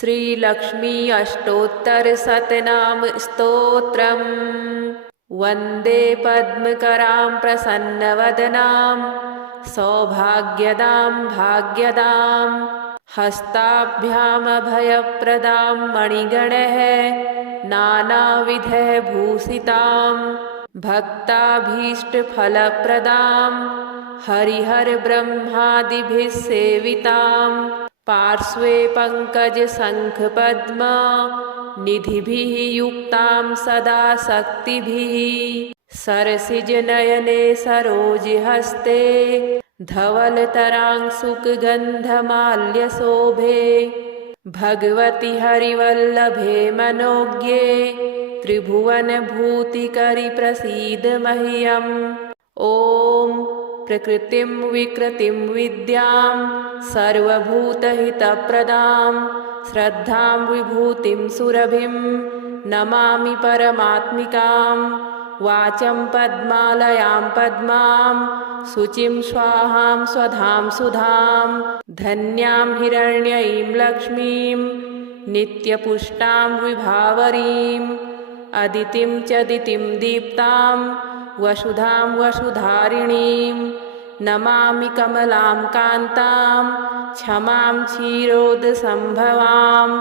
श्रीलक्ष्मी अष्टोत्तरशतनाम स्तोत्रम्। वन्दे पद्मकरां प्रसन्नवदनां सौभाग्यदां भाग्यदां हस्ताभ्यामभयप्रदां मणिगणः नानाविधः भूषितां भक्ताभीष्टफलप्रदां हरिहरब्रह्मादिभिः सेवितां पार्श्वे पङ्कजशङ्खपद्म निधिभिः युक्तां सदा शक्तिभिः सरसिजनयने सरोजहस्ते धवलतरांशुकगन्धमाल्यशोभे भगवति हरिवल्लभे मनोज्ञे त्रिभुवनभूतिकरि प्रसीद मह्यम्। ॐ प्रकृतिं विकृतिं विद्यां सर्वभूतहितप्रदां श्रद्धां विभूतिं सुरभिं नमामि परमात्मिकां। वाचं पद्मालयां पद्मां शुचिं स्वाहां स्वधां सुधां धन्यां हिरण्मयीं लक्ष्मीं नित्यपुष्टां विभावरीं अदितिं च दितिं दीप्तां वसुधां वसुधारिणीं नमामि कमलां कान्तां क्षमां क्षीरोदसम्भवाम्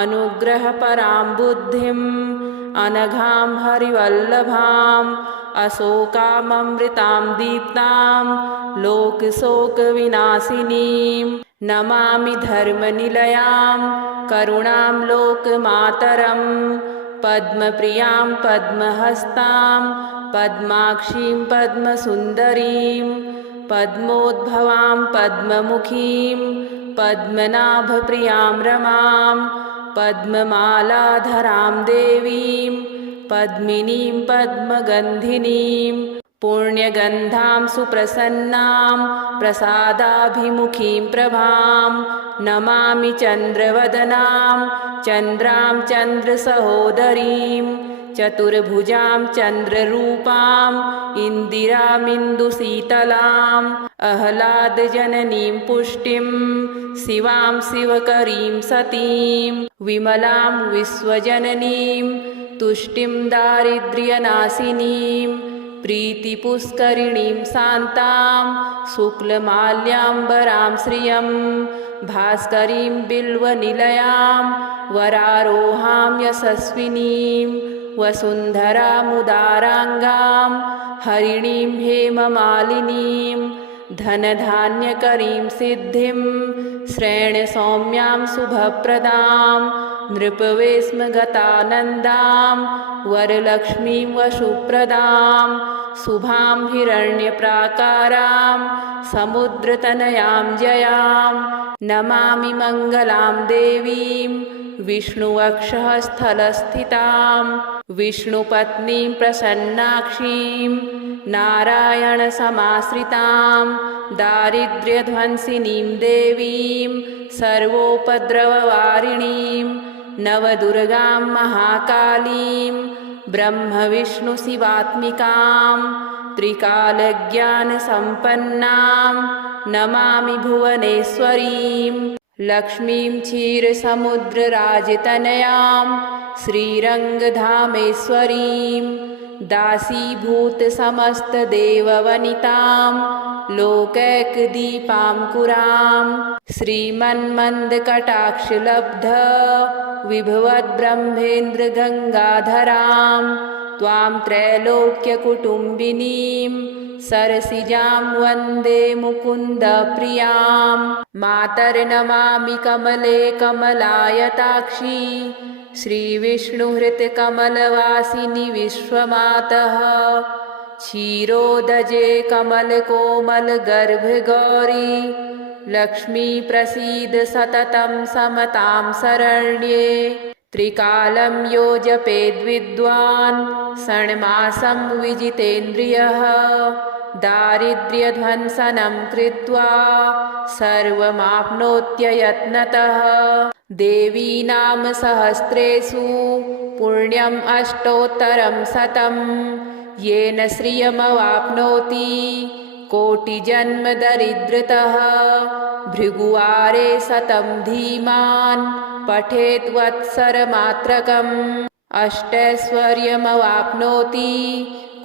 अनुग्रहपरां बुद्धिं अनघां हरिवल्लभां अशोकाममृतां दीप्तां लोकशोकविनाशिनीं नमामि धर्मनिलयां करुणां लोकमातरं पद्मप्रियां पद्महस्तां पद्माक्षीं पद्मसुन्दरीं पद्मोद्भवां पद्ममुखीं पद्मनाभप्रियां रमां पद्ममालाधरां देवीं पद्मिनीं पद्मगन्धिनीं पुण्यगन्धां सुप्रसन्नां प्रसादाभिमुखीं प्रभां नमामि चन्द्रवदनां चन्द्रां चन्द्रसहोदरीं चतुर्भुजां चन्द्ररूपां इन्दिरामिन्दुशीतलां आह्लादजननीं पुष्टिं शिवां शिवकरीं सतीं विमलां विश्वजननीं तुष्टिं दारिद्र्यनाशिनीं प्रीतिपुष्करिणीं शान्तां शुक्लमाल्याम्बरां श्रियं भास्करीं बिल्वनिलयां वरारोहां यशस्विनीं वसुन्धरामुदाराङ्गां हरिणीं हेममालिनीं धनधान्यकरीं सिद्धिं श्रेणसौम्यां शुभप्रदां नृपवेश्मगतानन्दां वरलक्ष्मीं वशुप्रदां शुभां हिरण्यप्राकारां समुद्रतनयां जयां नमामि मङ्गलां देवीं विष्णुवक्षः स्थलस्थितां विष्णुपत्नीं प्रसन्नाक्षीं नारायणसमाश्रितां दारिद्र्यध्वंसिनीं देवीं सर्वोपद्रववारिणीं नवदुर्गां महाकालीं ब्रह्मविष्णुशिवात्मिकां त्रिकालज्ञानसम्पन्नां नमामि भुवनेश्वरीं लक्ष्मीं क्षीरसमुद्रराजतनयां श्रीरङ्गधामेश्वरीं दासीभूतसमस्तदेववनितां लोकैकदीपाङ्कुरां श्रीमन्मन्दकटाक्षलब्ध विभवद्ब्रह्मेन्द्रगङ्गाधरां त्वां त्रैलोक्यकुटुम्बिनीं सरसिजां वन्दे मुकुन्दप्रियां मातर्नमामि कमले कमलायताक्षी श्रीविष्णुहृतकमलवासिनि विश्वमातः क्षीरोदजे कमलकोमलगर्भगौरी लक्ष्मी प्रसीद सततं समतां शरण्ये त्रिकालं यो जपेद्विद्वान् षण्मासं विजितेन्द्रियः दारिद्र्यध्वंसनं कृत्वा सर्वमाप्नोत्ययत्नतः देवी नाम सहस्रेषु पुण्यम् अष्टोत्तरं शतं येन श्रियमवाप्नोति कोटिजन्मदरिद्रतः भृगुवारे शतं धीमान् पठेत् वत्सरमात्रकम् अष्टैश्वर्यमवाप्नोति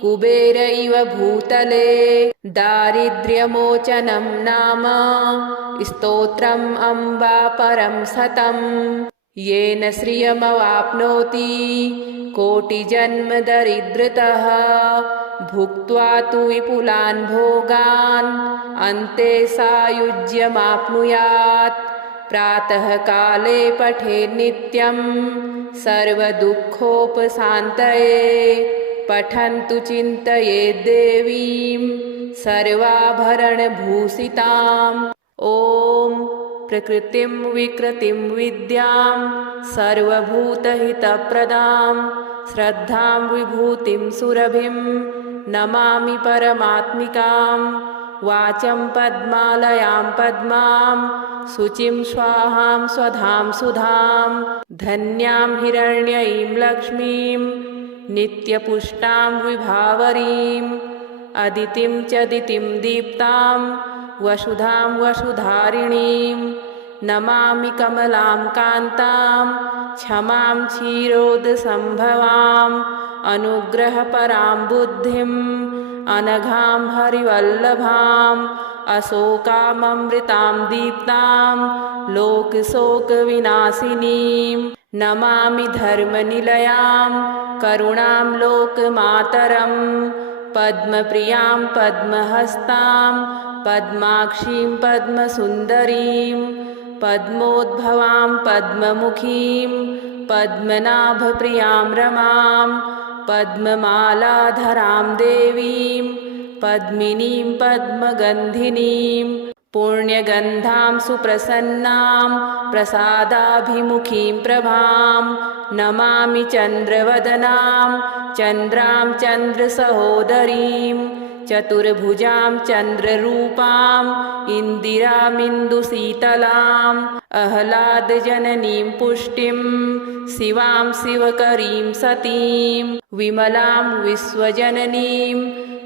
कुबेर इव भूतले दारिद्र्यमोचनं नाम स्तोत्रम् अम्बा परं शतम् येन श्रियमवाप्नोति कोटिजन्मदरिद्रतः भुक्त्वा तु विपुलान् भोगान् अन्ते सायुज्यमाप्नुयात् प्रातःकाले पठेत् नित्यं सर्वदुःखोपशान्तये पठन्तु चिन्तयेत् देवीं सर्वाभरणभूषिताम् ॐ प्रकृतिं विकृतिं विद्यां सर्वभूतहितप्रदां श्रद्धां विभूतिं सुरभिं नमामि परमात्मिकां वाचं पद्मालयां पद्मां शुचिं स्वाहां स्वधां सुधां धन्यां हिरण्ययीं लक्ष्मीं नित्यपुष्टां विभावरीम् अदितिं च दितिं दीप्तां वसुधां वसुधारिणीं नमामि कमलां कान्तां क्षमां क्षीरोदसम्भवाम् अनुग्रहपरां बुद्धिम् अनघां हरिवल्लभाम् अशोकाममृतां दीप्तां लोकशोकविनाशिनीं नमामि धर्मनिलयां करुणां लोकमातरम् पद्मप्रियां पद्महस्तां पद्माक्षीं पद्मसुन्दरीं पद्मोद्भवां पद्ममुखीं पद्मनाभप्रियां रमां पद्ममालाधरां देवीं पद्मिनीं पद्मगन्धिनीं पुण्यगन्धां सुप्रसन्नां प्रसादाभिमुखीं प्रभां नमामि चन्द्रवदनां चन्द्रां चन्द्रसहोदरीं चतुर्भुजां चन्द्ररूपां इन्दिरामिन्दुशीतलाम् आह्लादजननीं पुष्टिं शिवां शिवकरीं सतीं विमलां विश्वजननीं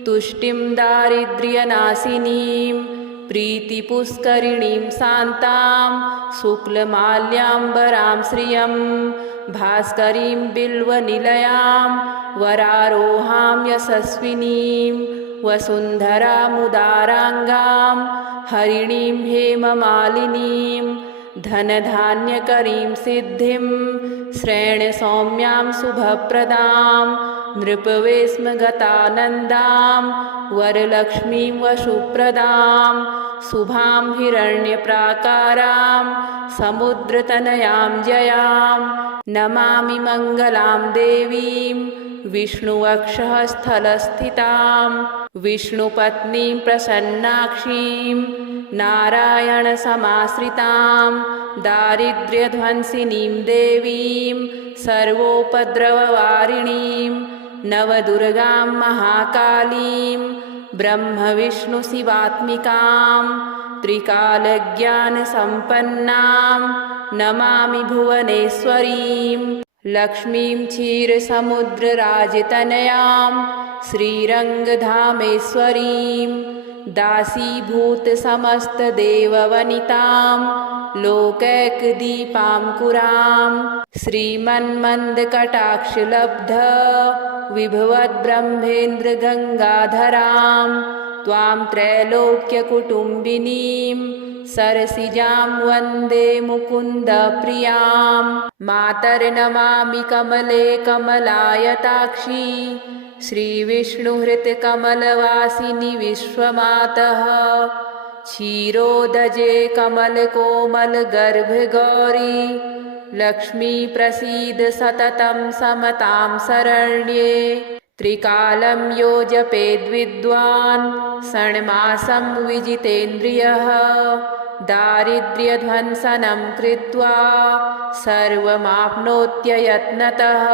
तुष्टिं दारिद्र्यनाशिनीं प्रीतिपुष्करिणीं शान्तां शुक्लमाल्याम्बरां श्रियं भास्करीं बिल्वनिलयां वरारोहां यशस्विनीं वसुन्धरामुदाराङ्गां हरिणीं हेममालिनीं धनधान्यकरीं सिद्धिं श्रेणसौम्यां शुभप्रदां नृपवेश्मगतानन्दां वरलक्ष्मीं वशुप्रदां शुभां हिरण्यप्राकारां समुद्रतनयां जयां नमामि मङ्गलां देवीं विष्णुवक्षः स्थलस्थितां विष्णुपत्नीं प्रसन्नाक्षीं नारायणसमाश्रितां दारिद्र्यध्वंसिनीं देवीं सर्वोपद्रववारिणीं नवदुर्गां महाकालीं ब्रह्मविष्णुशिवात्मिकां त्रिकालज्ञानसम्पन्नां नमामि भुवनेश्वरीं लक्ष्मीं क्षीरसमुद्रराजतनयां श्रीरङ्गधामेश्वरीं दासीभूतसमस्तदेववनितां लोकैकदीपाङ्कुरां श्रीमन्मन्दकटाक्षलब्ध विभवद्ब्रह्मेन्द्रगङ्गाधरां त्वां त्रैलोक्यकुटुम्बिनीं सरसिजां वन्दे मुकुन्दप्रियां मातर्नमामि कमले कमलायताक्षी श्रीविष्णुहृतकमलवासिनि विश्वमातः क्षीरोदजे कमलकोमलगर्भगौरी लक्ष्मी प्रसीद सततं समतां शरण्ये त्रिकालं यो जपेद्विद्वान् षण्मासं विजितेन्द्रियः दारिद्र्यध्वंसनं कृत्वा सर्वमाप्नोत्ययत्नतः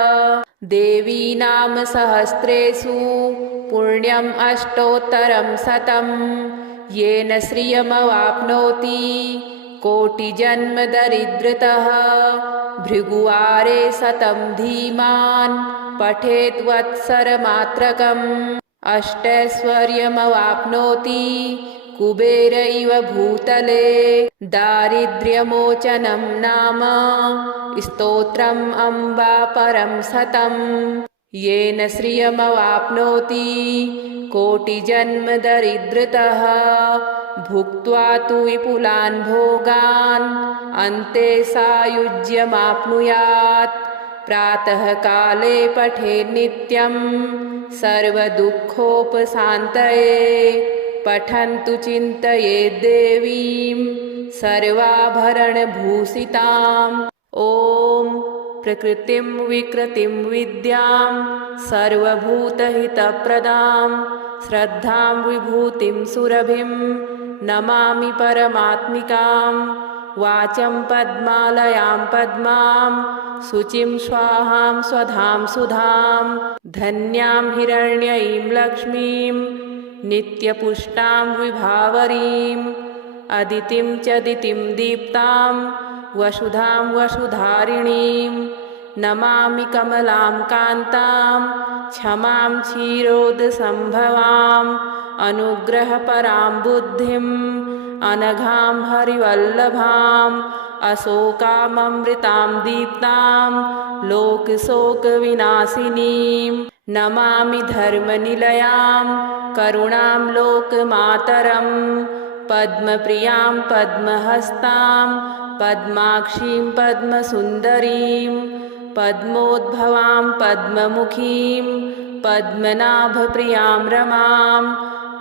देवी नाम सहस्रेषु पुण्यम् अष्टोत्तरं शतं येन श्रियमवाप्नोति कोटिजन्मदरिद्रतः भृगुवारे शतं धीमान् पठेत् वत्सरमात्रकम् अष्टैश्वर्यमवाप्नोति कुबेर इव भूतले। दारिद्र्यमोचनं नाम स्तोत्रम् अम्बा परं सतम्। येन श्रियमवाप्नोति कोटिजन्म दरिद्रतः। भुक्त्वा तु विपुलान् भोगान् अन्ते सायुज्यमाप्नुयात्। प्रातःकाले पठेत् नित्यं सर्वदुःखोपशान्तये। पठन्तु चिन्तयेत् देवीं सर्वाभरणभूषिताम्। ॐ प्रकृतिं विकृतिं विद्यां सर्वभूतहितप्रदां श्रद्धां विभूतिं सुरभिं नमामि परमात्मिकां। वाचं पद्मालयां पद्मां शुचिं स्वाहां स्वधां सुधां। धन्यां हिरण्मयीं लक्ष्मीं नित्यपुष्टां विभावरीं। अदितिं च दितिं दीप्तां वसुधां वसुधारिणीं। नमामि कमलां कान्तां क्षमां क्षीरोदसम्भवाम्। अनुग्रहपरां बुद्धिं अनघां हरिवल्लभाम्। अशोकाममृतां दीप्तां लोकशोकविनाशिनीं। नमामि धर्मनिलयां करुणां लोकमातरं। पद्मप्रियां पद्महस्तां पद्माक्षीं पद्मसुन्दरीं। पद्मोद्भवां पद्ममुखीं पद्मनाभप्रियां रमां।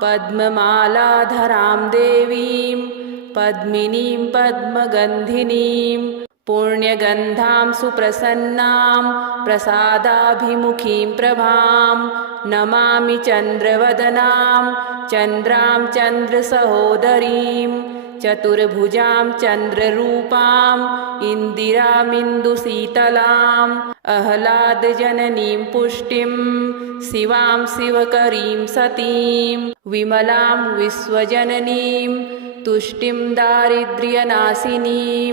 पद्ममालाधरां देवीं पद्मिनीं पद्मगन्धिनीं। पुण्यगन्धां सुप्रसन्नां प्रसादाभिमुखीं प्रभां। नमामि चन्द्रवदनां चन्द्रां चन्द्रसहोदरीं। चतुर्भुजां चन्द्ररूपां इन्दिरामिन्दुशीतलाम्। आह्लादजननीं पुष्टिं शिवां शिवकरीं सतीं। विमलां विश्वजननीं तुष्टिं दारिद्र्यनाशिनीं।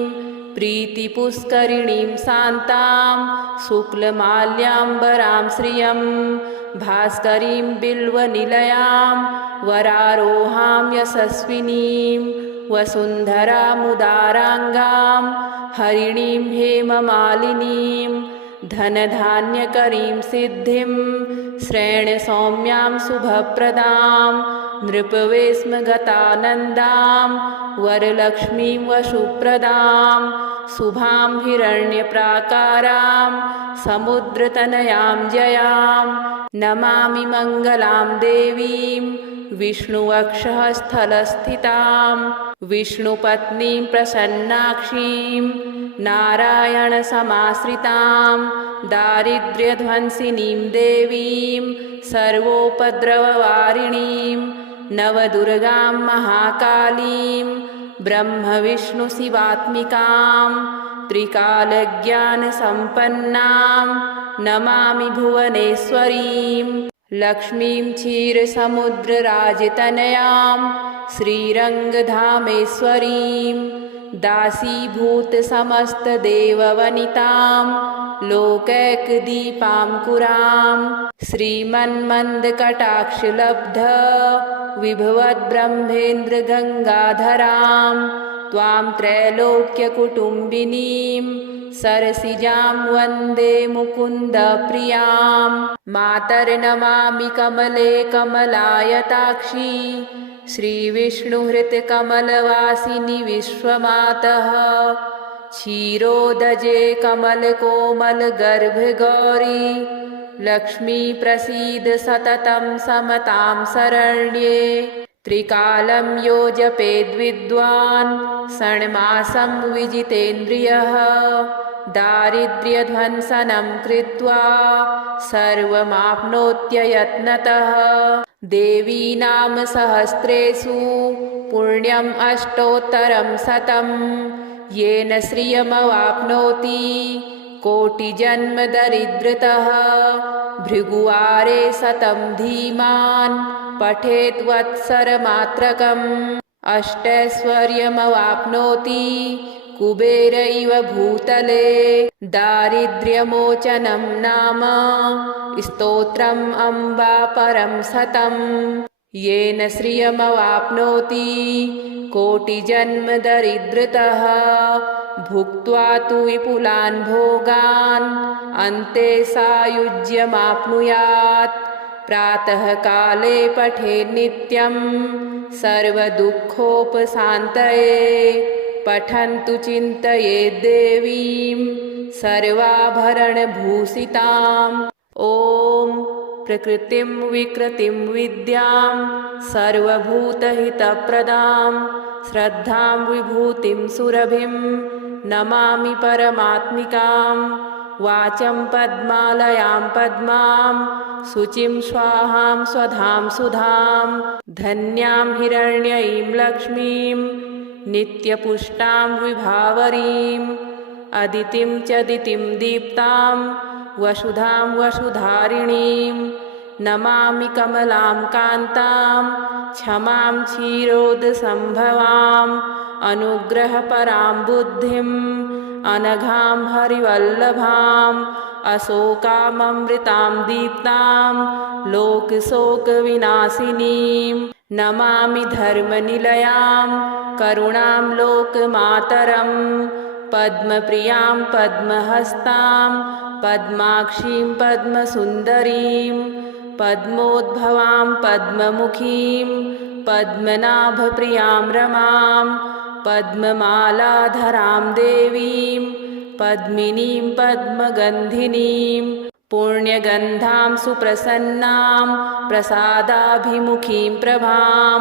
प्रीतिपुष्करिणीं शान्तां शुक्लमाल्याम्बरां श्रियं। भास्करीं बिल्वनिलयां वरारोहां यशस्विनीं। वसुन्धरामुदाराङ्गां हरिणीं हेममालिनीं। धनधान्यकरीं सिद्धिं श्रेणसौम्यां शुभप्रदां। नृपवेश्मगतानन्दां वरलक्ष्मीं वशुप्रदां। शुभां हिरण्यप्राकारां समुद्रतनयां जयां। नमामि मङ्गलां देवीं विष्णुवक्षः स्थलस्थितां। विष्णुपत्नीं प्रसन्नाक्षीं नारायणसमाश्रितां। दारिद्र्यध्वंसिनीं देवीं सर्वोपद्रववारिणीं। नवदुर्गां महाकालीं ब्रह्मविष्णुशिवात्मिकां। त्रिकालज्ञानसम्पन्नां नमामि भुवनेश्वरीं। लक्ष्मीं क्षीरसमुद्रराजतनयां श्रीरङ्गधामेश्वरीं। दासीभूतसमस्तदेववनितां लोकैकदीपाङ्कुरां। श्रीमन्मन्दकटाक्षलब्ध विभवद्ब्रह्मेन्द्रगङ्गाधरां। त्वां त्रैलोक्यकुटुम्बिनीं सरसिजां वन्दे मुकुन्दप्रियां। मातर्नमामि कमले कमलायताक्षी श्रीविष्णुहृत्कमलवासिनि विश्वमातः। क्षीरोदजे कमलकोमलगर्भगौरी लक्ष्मी प्रसीद सततं समतां शरण्ये। त्रिकालं यो जपेद्विद्वान् षण्मासं विजितेन्द्रियः। दारिद्र्यध्वंसनं कृत्वा सर्वमाप्नोत्ययत्नतः। देवीनाम सहस्रेषु पुण्यम् अष्टोत्तरं शतम्। येन श्रियमवाप्नोति कोटिजन्म दरिद्रतः। भृगुवारे शतं धीमान् पठेत् वत्सरमात्रकम्। अष्टैश्वर्यमवाप्नोति कुबेर इव भूतले दारिद्र्यमोचनं नाम स्तोत्रम् अम्बा परं सतं येन श्रियमवाप्नोति कोटिजन्मदरिद्रतः भुक्त्वा तु विपुलान् भोगान् अन्ते सायुज्यमाप्नुयात् प्रातःकाले पठेत् नित्यं सर्वदुःखोपशान्तये पठन्तु चिन्तयेत् देवीं सर्वाभरणभूषिताम् ॐ प्रकृतिं विकृतिं विद्यां सर्वभूतहितप्रदां श्रद्धां विभूतिं सुरभिं नमामि परमात्मिकां वाचं पद्मालयां पद्मां शुचिं स्वाहां स्वधां सुधां धन्यां हिरण्ययीं लक्ष्मीं नित्यपुष्टां विभावरीम् अदितिं च दितिं दीप्तां वसुधां वसुधारिणीं नमामि कमलां कान्तां क्षमां क्षीरोदसम्भवाम् अनुग्रहपरां बुद्धिम् अनघां हरिवल्लभाम् अशोकाममृतां दीप्तां लोकशोकविनाशिनीं नमामि धर्मनिलयां करुणां लोकमातरं पद्मप्रियां पद्महस्तां पद्माक्षीं पद्मसुन्दरीं पद्मोद्भवां पद्ममुखीं पद्मनाभप्रियां रमां पद्ममालाधरां देवीं पद्मिनीं पद्मगन्धिनीं पुण्यगन्धां सुप्रसन्नां प्रसादाभिमुखीं प्रभां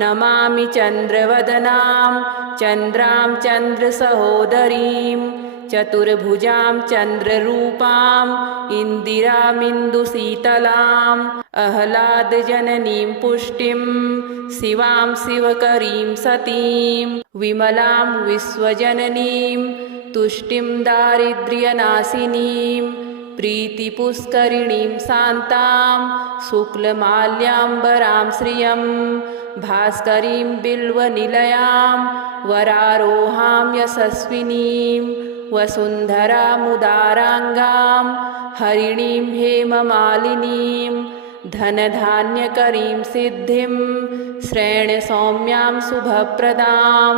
नमामि चन्द्रवदनां चन्द्रां चन्द्रसहोदरीं चतुर्भुजां चन्द्ररूपां इन्दिरामिन्दुशीतलाम् आह्लादजननीं पुष्टिं शिवां शिवकरीं सतीं विमलां विश्वजननीं तुष्टिं दारिद्र्यनाशिनीं प्रीतिपुष्करिणीं शान्तां शुक्लमाल्याम्बरां श्रियं भास्करीं बिल्वनिलयां वरारोहां यशस्विनीं वसुन्धरामुदाराङ्गां हरिणीं हेममालिनीं धनधान्यकरीं सिद्धिं श्रेणसौम्यां शुभप्रदां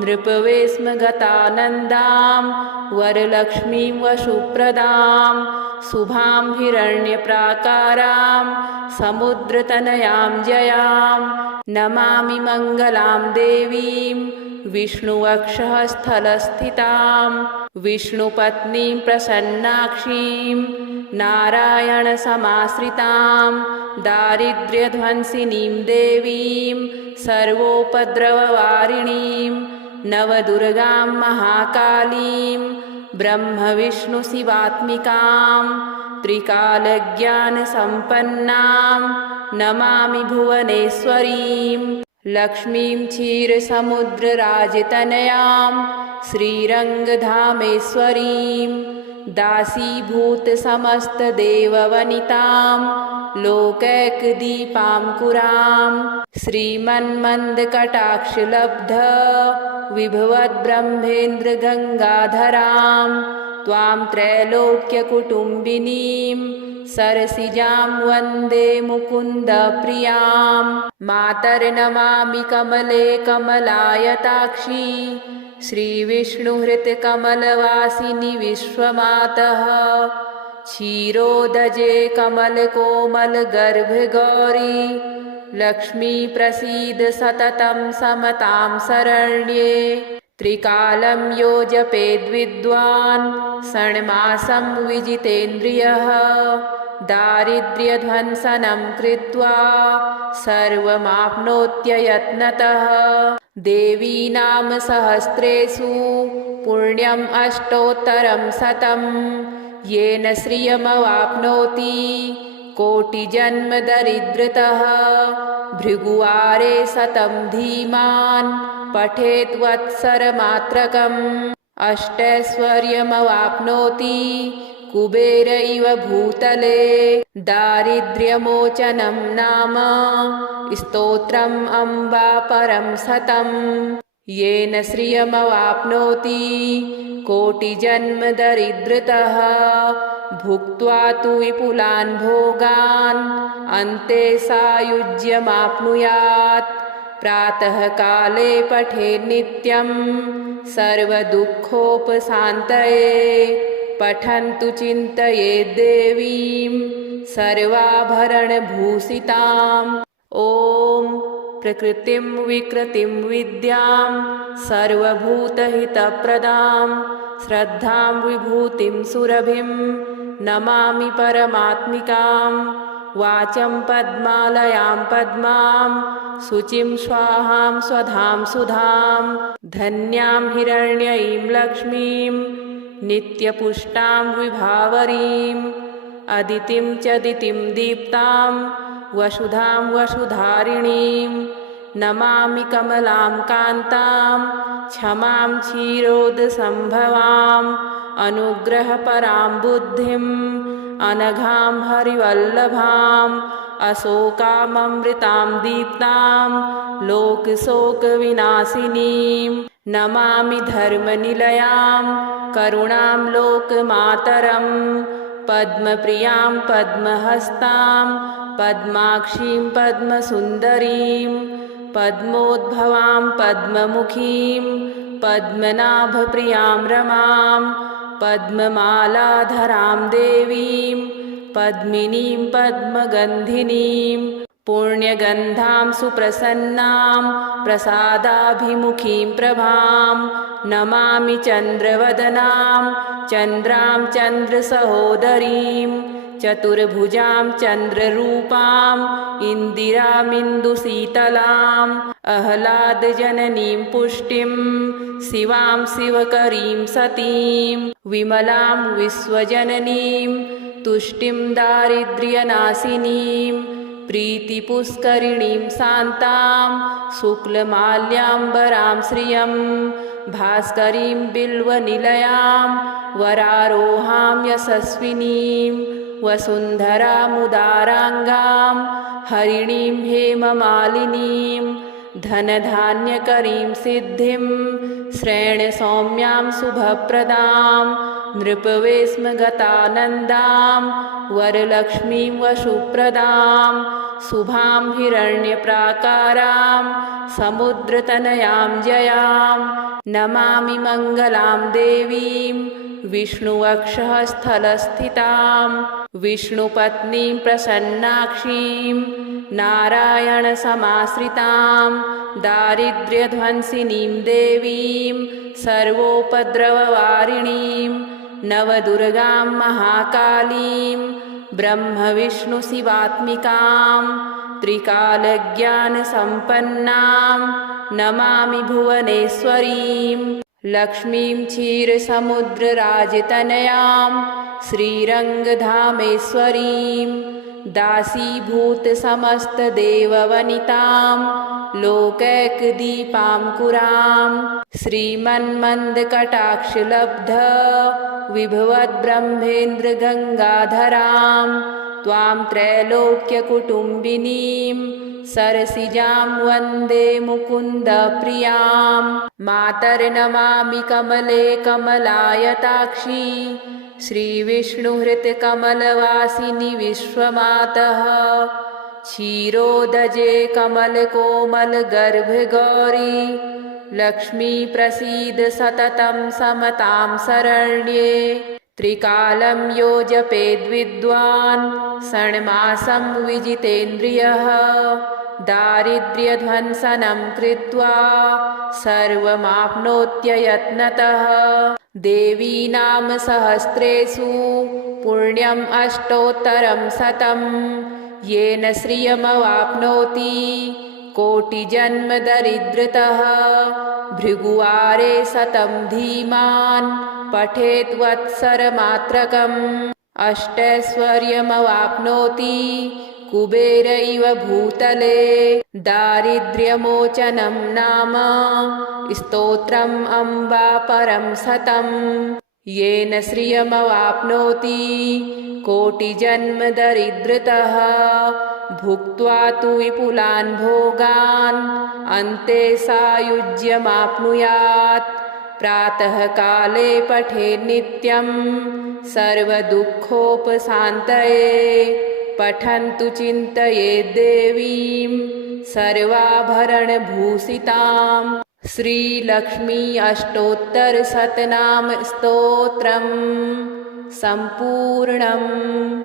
नृपवेश्मगतानन्दां वरलक्ष्मीं वशुप्रदां शुभां हिरण्यप्राकारां समुद्रतनयां जयां नमामि मङ्गलां देवीं विष्णुवक्षः स्थलस्थितां विष्णुपत्नीं प्रसन्नाक्षीं नारायणसमाश्रितां दारिद्र्यध्वंसिनीं देवीं सर्वोपद्रववारिणीं नवदुर्गां महाकालीं ब्रह्मविष्णुशिवात्मिकां त्रिकालज्ञानसम्पन्नां नमामि भुवनेश्वरीं लक्ष्मीं क्षीरसमुद्रराजतनयां श्रीरङ्गधामेश्वरीं दासीभूतसमस्तदेववनितां लोकैकदीपाङ्कुरां श्रीमन्मन्दकटाक्षलब्ध विभवद्ब्रह्मेन्द्रगङ्गाधरां त्वां त्रैलोक्यकुटुम्बिनीं सरसिजां वन्दे मुकुन्दप्रियां मातर्नमामि कमले कमलायताक्षी श्रीविष्णुहृतकमलवासिनि विश्वमातः क्षीरोदजे कमलकोमलगर्भगौरी लक्ष्मी प्रसीद सततं समतां शरण्ये त्रिकालं यो जपेद्विद्वान् षण्मासं विजितेन्द्रियः दारिद्र्यध्वंसनं कृत्वा सर्वमाप्नोत्ययत्नतः देवीनाम सहस्रेषु पुण्यम् अष्टोत्तरं शतं येन श्रियमवाप्नोति कोटिजन्मदरिद्रतः भृगुवारे शतं धीमान् पठेत् वत्सरमात्रकम् अष्टैश्वर्यमवाप्नोति कुबेर इव भूतले दारिद्र्यमोचनं नाम स्तोत्रम् अम्बा परं शतं येन श्रियमवाप्नोति कोटिजन्मदरिद्रतः भुक्त्वा तु विपुलान् भोगान् अन्ते सायुज्यमाप्नुयात्। प्रातःकाले पठेन्नित्यं सर्वदुःखोपशान्तये पठन्तु चिन्तयेद् देवीं सर्वाभरणभूषिताम्। ॐ प्रकृतिं विकृतिं विद्यां सर्वभूतहितप्रदां श्रद्धां विभूतिं सुरभिं नमामि परमात्मिकां। वाचं पद्मालयां पद्मां शुचिं स्वाहां स्वधां सुधां धन्यां हिरण्ययीं लक्ष्मीं नित्यपुष्टां विभावरीम् अदितिं च दितिं दीप्तां वसुधां वसुधारिणीं नमामि कमलां कान्तां क्षमां क्षीरोदसम्भवाम् अनुग्रहपरां बुद्धिम् अनघां हरिवल्लभाम् अशोकाममृतां दीप्तां लोकशोकविनाशिनीं नमामि धर्मनिलयां करुणां लोकमातरम् पद्मप्रियां पद्महस्तां पद्माक्षीं पद्मसुन्दरीं पद्मोद्भवां पद्ममुखीं पद्मनाभप्रियां रमां पद्ममालाधरां देवीं पद्मिनीं पद्मगन्धिनीं पुण्यगन्धां सुप्रसन्नां प्रसादाभिमुखीं प्रभां नमामि चन्द्रवदनां चन्द्रां चन्द्रसहोदरीं चतुर्भुजां चन्द्ररूपां इन्दिरामिन्दुशीतलाम् आह्लादजननीं पुष्टिं शिवां शिवकरीं सतीं विमलां विश्वजननीं तुष्टिं दारिद्र्यनाशिनीं प्रीतिपुष्करिणीं शान्तां शुक्लमाल्याम्बरां श्रियं भास्करीं बिल्वनिलयां वरारोहां यशस्विनीं वसुन्धरामुदाराङ्गां हरिणीं हेममालिनीं धनधान्यकरीं सिद्धिं श्रेणसौम्यां शुभप्रदां नृपवेश्मगतानन्दां वरलक्ष्मीं वशुप्रदां शुभां हिरण्यप्राकारां समुद्रतनयां जयां नमामि मङ्गलां देवीं विष्णुवक्षस्थलस्थितां विष्णुपत्नीं प्रसन्नाक्षीं नारायणसमाश्रितां दारिद्र्यध्वंसिनीं देवीं सर्वोपद्रववारिणीं नवदुर्गां महाकालीं ब्रह्मविष्णुशिवात्मिकां त्रिकालज्ञानसम्पन्नां नमामि भुवनेश्वरीं लक्ष्मीं क्षीरसमुद्रराजतनयां श्रीरङ्गधामेश्वरीं दासीभूतसमस्तदेववनितां लोकैकदीपाङ्कुरां श्रीमन्मन्दकटाक्षलब्ध विभवद्ब्रह्मेन्द्रगङ्गाधरां त्वां त्रैलोक्यकुटुम्बिनीं सरसिजां वन्दे मुकुन्दप्रियां मातर्नमामि कमले कमलायताक्षी श्रीविष्णुहृतकमलवासिनि विश्वमातः क्षीरोदजे कमलकोमलगर्भगौरी लक्ष्मी प्रसीद सततं समतां शरण्ये त्रिकालं यो जपेद्विद्वान् षण्मासं विजितेन्द्रियः दारिद्र्यध्वंसनं कृत्वा सर्वमाप्नोत्ययत्नतः देवी नाम सहस्रेषु पुण्यम् अष्टोत्तरं शतं येन श्रियमवाप्नोति कोटिजन्मदरिद्रतः भृगुवारे शतं धीमान् पठेत् वत्सरमात्रकम् अष्टैश्वर्यमवाप्नोति कुबेर इव भूतले दारिद्र्यमोचनं नाम स्तोत्रम् अम्बा परं शतं येन श्रियमवाप्नोति कोटिजन्मदरिद्रतः भुक्त्वा तु विपुलान् भोगान् अन्ते सायुज्यमाप्नुयात्। प्रातःकाले पठेन्नित्यं सर्वदुःखोपशान्तये। पठन्तु चिन्तयेद्देवीं सर्वाभरणभूषितां। श्रीलक्ष्मी अष्टोत्तरशतनामस्तोत्रम् सम्पूर्णम्।